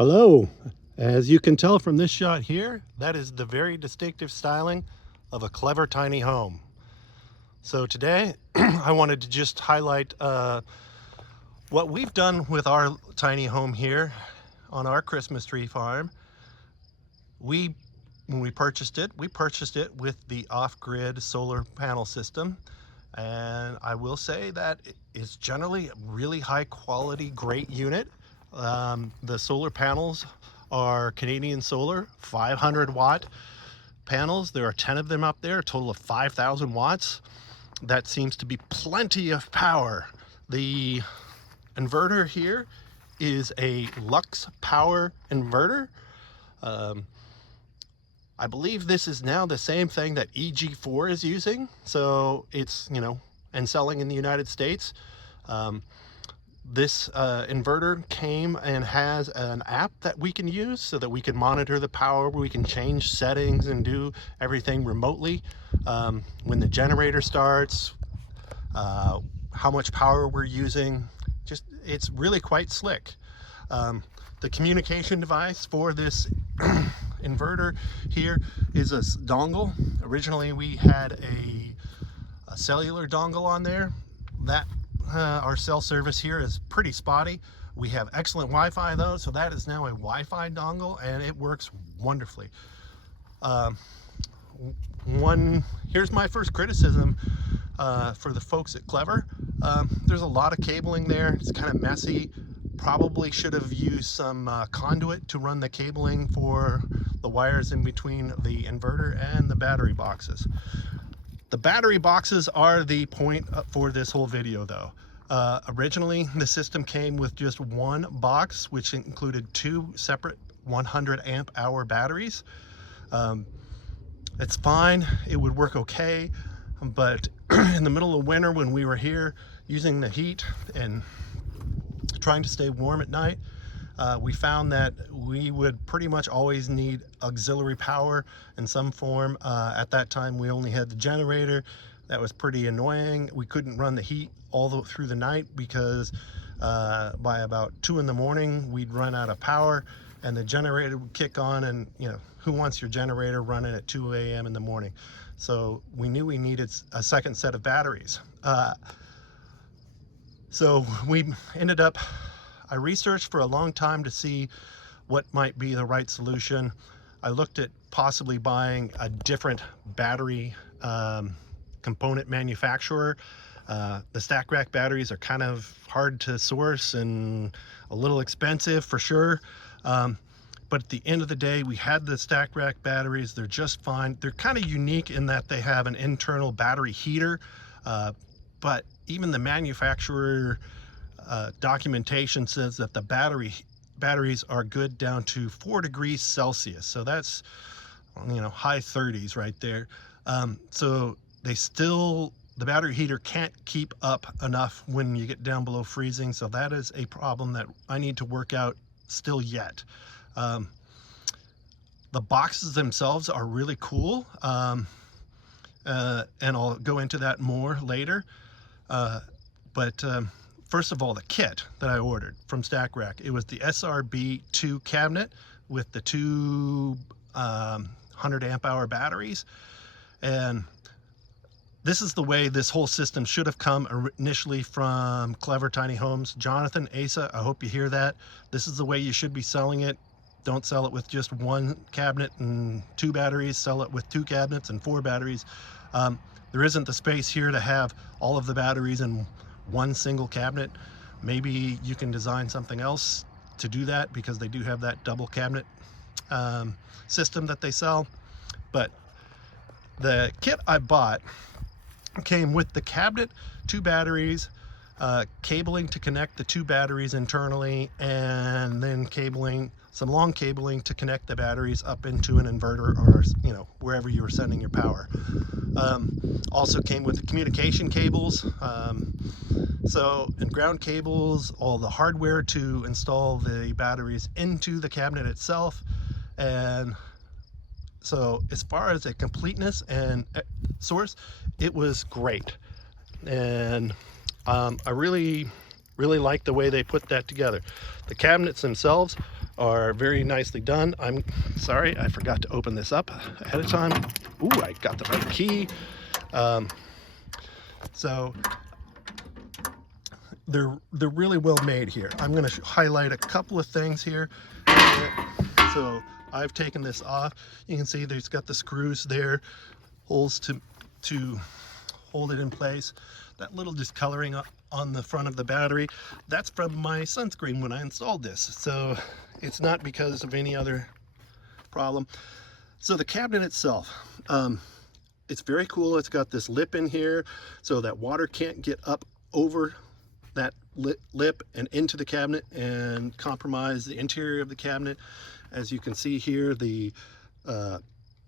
Hello. As you can tell from this shot here, that is the very distinctive styling of a Cleaver Tiny Home. So today I wanted to just highlight what we've done with our tiny home here on our Christmas tree farm. When we purchased it with the off-grid solar panel system. And I will say that it's generally a really high quality, great unit. The solar panels are Canadian Solar 500 watt panels. There are 10 of them up there, a total of 5,000 watts. That seems to be plenty of power. The inverter here is a Lux Power inverter. I believe this is now the same thing that EG4 is using. So it's, and selling in the United States. This inverter came and has an app that we can use so that we can monitor the power. We can change settings and do everything remotely. When the generator starts, how much power we're using. It's really quite slick. The communication device for this inverter here is a dongle. Originally we had a cellular dongle on there. That our cell service here is pretty spotty. We have excellent Wi-Fi though, so that is now a Wi-Fi dongle and it works wonderfully. Here's my first criticism for the folks at Cleaver. There's a lot of cabling there. It's kind of messy. Probably should have used some conduit to run the cabling for the wires in between the inverter and the battery boxes. The battery boxes are the point for this whole video though. Originally the system came with just one box, which included two separate 100 amp hour batteries. It's fine, it would work okay, but in the middle of winter when we were here using the heat and trying to stay warm at night, we found that we would pretty much always need auxiliary power in some form. At that time we only had the generator. That was pretty annoying. We couldn't run the heat all through the night because by about 2 in the morning we'd run out of power and the generator would kick on, and who wants your generator running at 2 a.m. in the morning? So we knew we needed a second set of batteries. So we ended up, I researched for a long time to see what might be the right solution. I looked at possibly buying a different battery component manufacturer. The StackRack batteries are kind of hard to source and a little expensive for sure. But at the end of the day, we had the StackRack batteries. They're just fine. They're kind of unique in that they have an internal battery heater, but even the manufacturer documentation says that the batteries are good down to 4 degrees Celsius. So that's, high 30s right there. So the battery heater can't keep up enough when you get down below freezing. So that is a problem that I need to work out still yet. The boxes themselves are really cool. And I'll go into that more later. But first of all, the kit that I ordered from StackRack, it was the SRB2 cabinet with the two 100 amp hour batteries. And this is the way this whole system should have come initially from Cleaver Tiny Homes. Jonathan, Asa, I hope you hear that. This is the way you should be selling it. Don't sell it with just one cabinet and 2 batteries. Sell it with 2 cabinets and 4 batteries. There isn't the space here to have all of the batteries in one single cabinet. Maybe you can design something else to do that, because they do have that double cabinet system that they sell. But the kit I bought came with the cabinet, 2 batteries, cabling to connect the 2 batteries internally, and then some long cabling to connect the batteries up into an inverter or wherever you were sending your power. Also came with the communication cables, and ground cables, all the hardware to install the batteries into the cabinet itself. And so as far as a completeness and source, it was great. And I really Really like the way they put that together. The cabinets themselves are very nicely done. I'm sorry, I forgot to open this up ahead of time. Ooh, I got the right key. So they're really well made here. I'm going to highlight a couple of things here. So I've taken this off. You can see there's got the screws there, holes to hold it in place. That little discoloring on the front of the battery, that's from my sunscreen when I installed this. So it's not because of any other problem. So the cabinet itself, it's very cool. It's got this lip in here so that water can't get up over that lip and into the cabinet and compromise the interior of the cabinet. As you can see here, the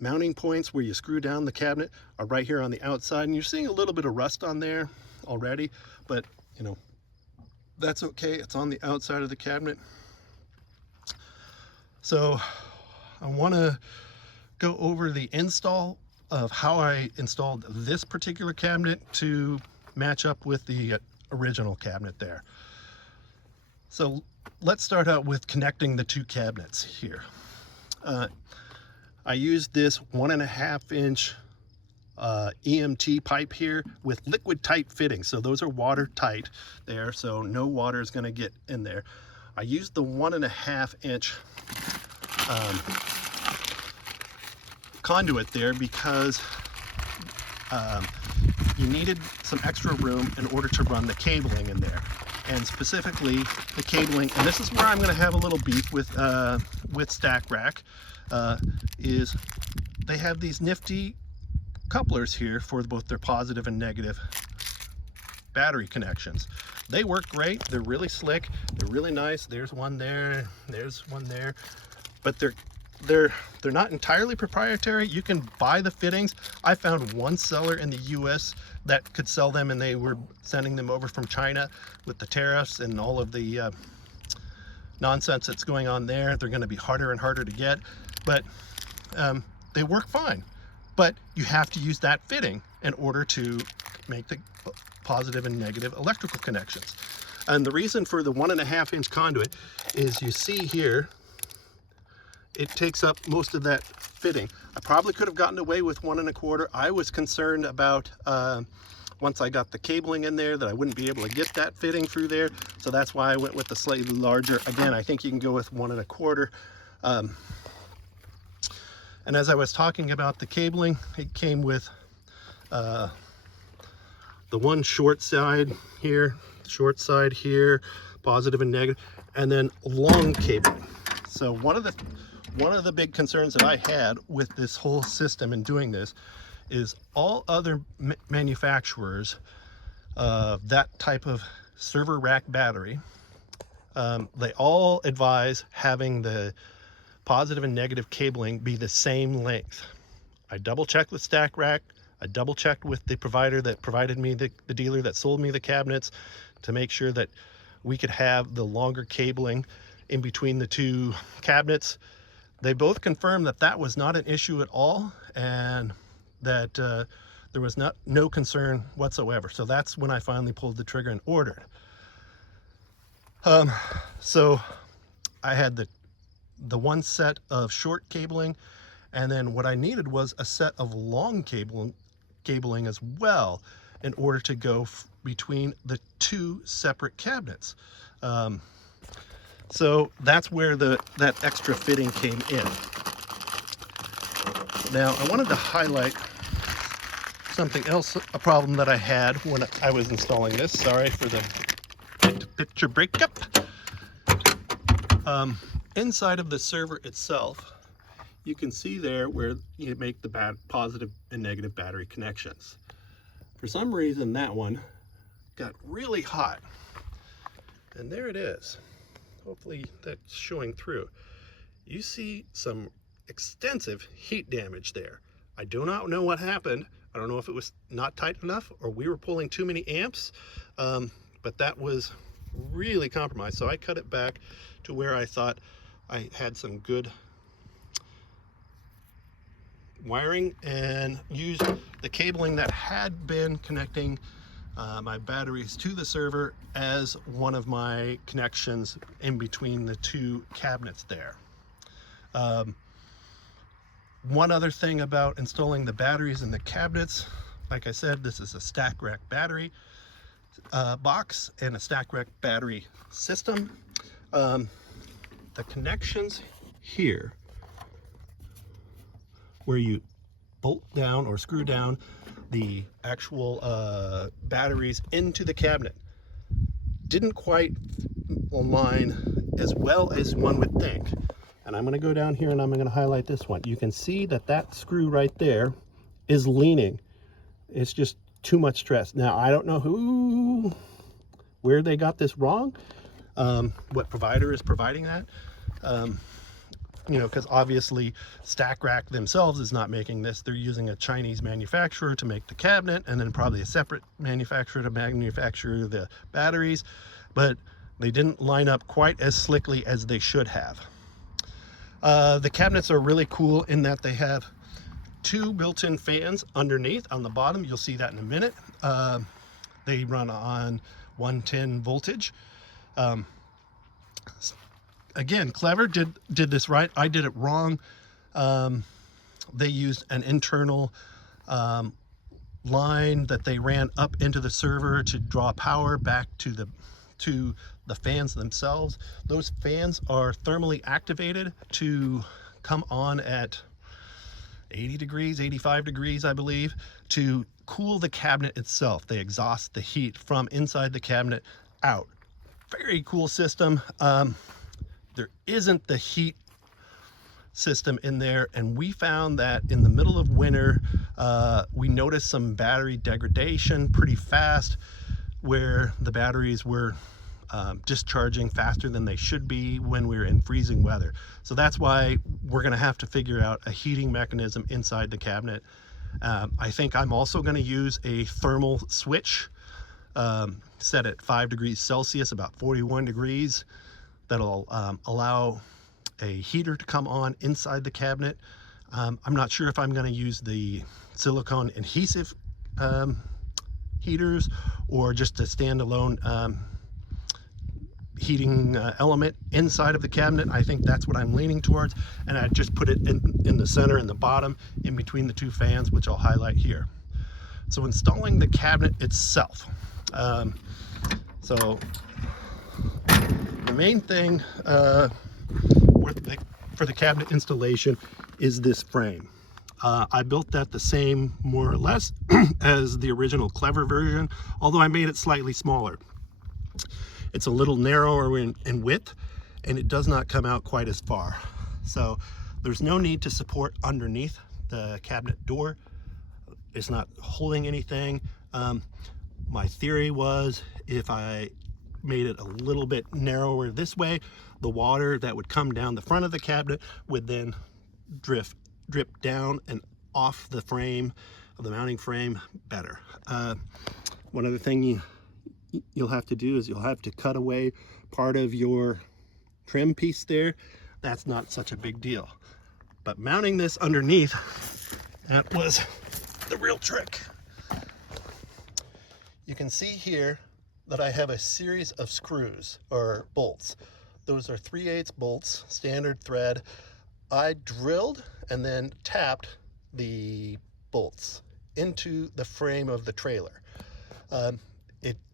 mounting points where you screw down the cabinet are right here on the outside, and you're seeing a little bit of rust on there already, but you know, that's okay. It's on the outside of the cabinet. So I want to go over the install of how I installed this particular cabinet to match up with the original cabinet there. So let's start out with connecting the two cabinets here. I used this 1.5 inch EMT pipe here with liquid tight fittings. So those are watertight there, so no water is going to get in there. I used the 1.5 inch conduit there because you needed some extra room in order to run the cabling in there, and specifically the cabling. And this is where I'm going to have a little beef with StackRack. Is they have these nifty couplers here for both their positive and negative battery connections. They work great. They're really slick. They're really nice. There's one there. There's one there. But they're not entirely proprietary. You can buy the fittings. I found one seller in the US that could sell them, and they were sending them over from China with the tariffs and all of the nonsense that's going on there. They're going to be harder and harder to get, but they work fine. But you have to use that fitting in order to make the positive and negative electrical connections. And the reason for the 1.5 inch conduit is, you see here, it takes up most of that fitting. I probably could have gotten away with 1.25. I was concerned about once I got the cabling in there that I wouldn't be able to get that fitting through there. So that's why I went with the slightly larger. Again, I think you can go with 1.25. And as I was talking about the cabling, it came with the one short side here, positive and negative, and then long cabling. So one of the big concerns that I had with this whole system in doing this is all other manufacturers of that type of server rack battery, they all advise having the positive and negative cabling be the same length. I double checked with StackRack. I double checked with the provider that provided me, the dealer that sold me the cabinets, to make sure that we could have the longer cabling in between the two cabinets. They both confirmed that that was not an issue at all, and that there was no concern whatsoever. So that's when I finally pulled the trigger and ordered. So I had the one set of short cabling, and then what I needed was a set of long cabling as well in order to go between the two separate cabinets. So that's where that extra fitting came in. Now I wanted to highlight something else, a problem that I had when I was installing this. Sorry for the picture breakup. Inside of the server itself, you can see there where you make the positive and negative battery connections. For some reason, that one got really hot, and there it is. Hopefully that's showing through. You see some extensive heat damage there. I do not know what happened. I don't know if it was not tight enough or we were pulling too many amps, but that was really compromised. So I cut it back to where I thought I had some good wiring, and used the cabling that had been connecting my batteries to the server as one of my connections in between the two cabinets there. One other thing about installing the batteries in the cabinets, like I said, this is a StackRack battery box and a StackRack battery system. The connections here, where you bolt down or screw down the actual batteries into the cabinet, didn't quite align as well as one would think. And I'm going to go down here and I'm going to highlight this one. You can see that that screw right there is leaning. It's just too much stress. Now, I don't know where they got this wrong, what provider is providing that. You know, because obviously StackRack themselves is not making this. They're using a Chinese manufacturer to make the cabinet, and then probably a separate manufacturer to manufacture the batteries, but they didn't line up quite as slickly as they should have. The cabinets are really cool in that they have two built-in fans underneath on the bottom. You'll see that in a minute. They run on 110 voltage. Again, Clever did this right. I did it wrong. They used an internal line that they ran up into the server to draw power back to the fans themselves. Those fans are thermally activated to come on at 80 degrees, 85 degrees, I believe, to cool the cabinet itself. They exhaust the heat from inside the cabinet out. Very cool system. There isn't the heat system in there, and we found that in the middle of winter, we noticed some battery degradation pretty fast, where the batteries were discharging faster than they should be when we're in freezing weather. So that's why we're going to have to figure out a heating mechanism inside the cabinet. I think I'm also going to use a thermal switch set at 5 degrees Celsius, about 41 degrees. That'll allow a heater to come on inside the cabinet. I'm not sure if I'm going to use the silicone adhesive heaters or just a standalone heating element inside of the cabinet. I think that's what I'm leaning towards, and I just put it in the center and the bottom in between the two fans, which I'll highlight here. So installing the cabinet itself. So the main thing for the cabinet installation is this frame. I built that the same, more or less, as the original Clever version, although I made it slightly smaller. It's a little narrower in width, and it does not come out quite as far. So there's no need to support underneath the cabinet door. It's not holding anything. My theory was if I made it a little bit narrower this way, the water that would come down the front of the cabinet would then drip down and off the frame, of the mounting frame, better. One other thing you'll have to do is you'll have to cut away part of your trim piece there. That's not such a big deal. But mounting this underneath, that was the real trick. You can see here that I have a series of screws or bolts. Those are 3/8 bolts, standard thread. I drilled and then tapped the bolts into the frame of the trailer.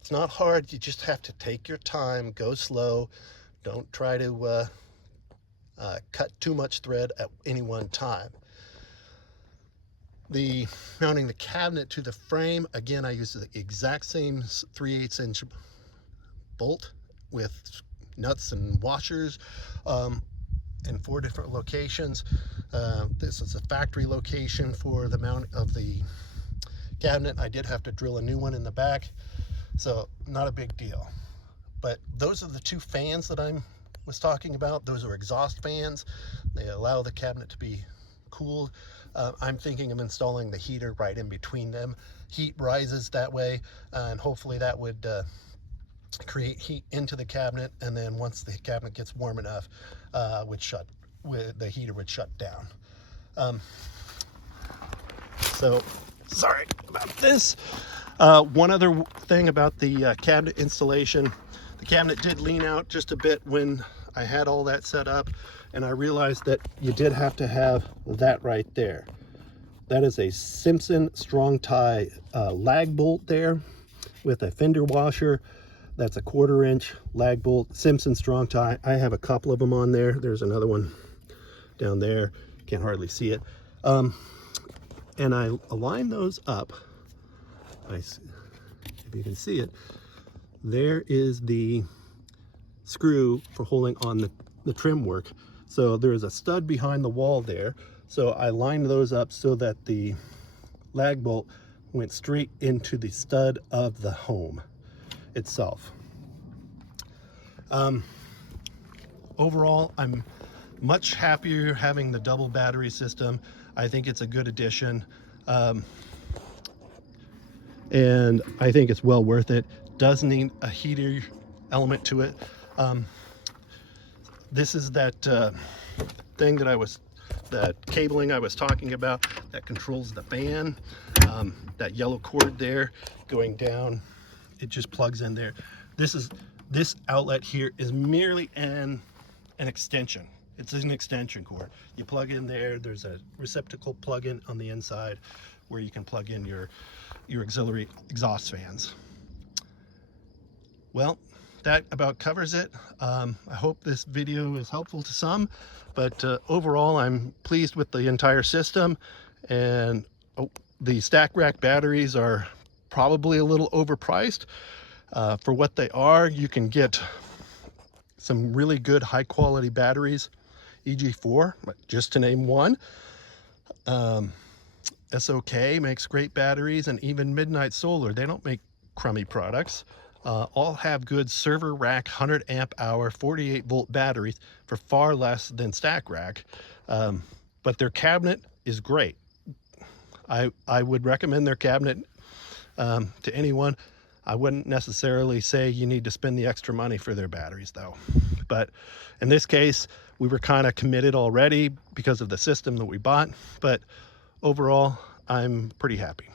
It's not hard. You just have to take your time, go slow. Don't try to cut too much thread at any one time. Mounting the cabinet to the frame, again, I used the exact same 3/8 inch bolt with nuts and washers in 4 different locations. This is a factory location for the mount of the cabinet. I did have to drill a new one in the back, so not a big deal. But those are the two fans that I was talking about. Those are exhaust fans. They allow the cabinet to be cooled. I'm thinking of installing the heater right in between them. Heat rises that way, and hopefully that would create heat into the cabinet, and then once the cabinet gets warm enough, the heater would shut down. So Sorry about this. One other thing about the cabinet installation, the cabinet did lean out just a bit when I had all that set up, and I realized that you did have to have that right there. That is a Simpson strong tie lag bolt there with a fender washer. That's a 1/4 inch lag bolt, Simpson strong tie. I have a couple of them on there. There's another one down there. Can't hardly see it. And I align those up. If you can see it, there is the screw for holding on the trim work. So there's a stud behind the wall there. So I lined those up so that the lag bolt went straight into the stud of the home itself. Overall, I'm much happier having the double battery system. I think it's a good addition. And I think it's well worth it. Does need a heater element to it. This is that thing that cabling I was talking about that controls the fan. That yellow cord there going down, it just plugs in there. This outlet here is merely an extension. It's an extension cord. You plug in there. There's a receptacle plug-in on the inside where you can plug in your auxiliary exhaust fans. Well, that about covers it. I hope this video is helpful to some, but overall I'm pleased with the entire system. And the StackRack batteries are probably a little overpriced. For what they are, you can get some really good high quality batteries, EG4, just to name one. SOK makes great batteries, and even Midnight Solar, they don't make crummy products. All have good server rack 100 amp hour 48 volt batteries for far less than StackRack. But their cabinet is great. I would recommend their cabinet to anyone. I wouldn't necessarily say you need to spend the extra money for their batteries though. But in this case, we were kind of committed already because of the system that we bought. But overall, I'm pretty happy.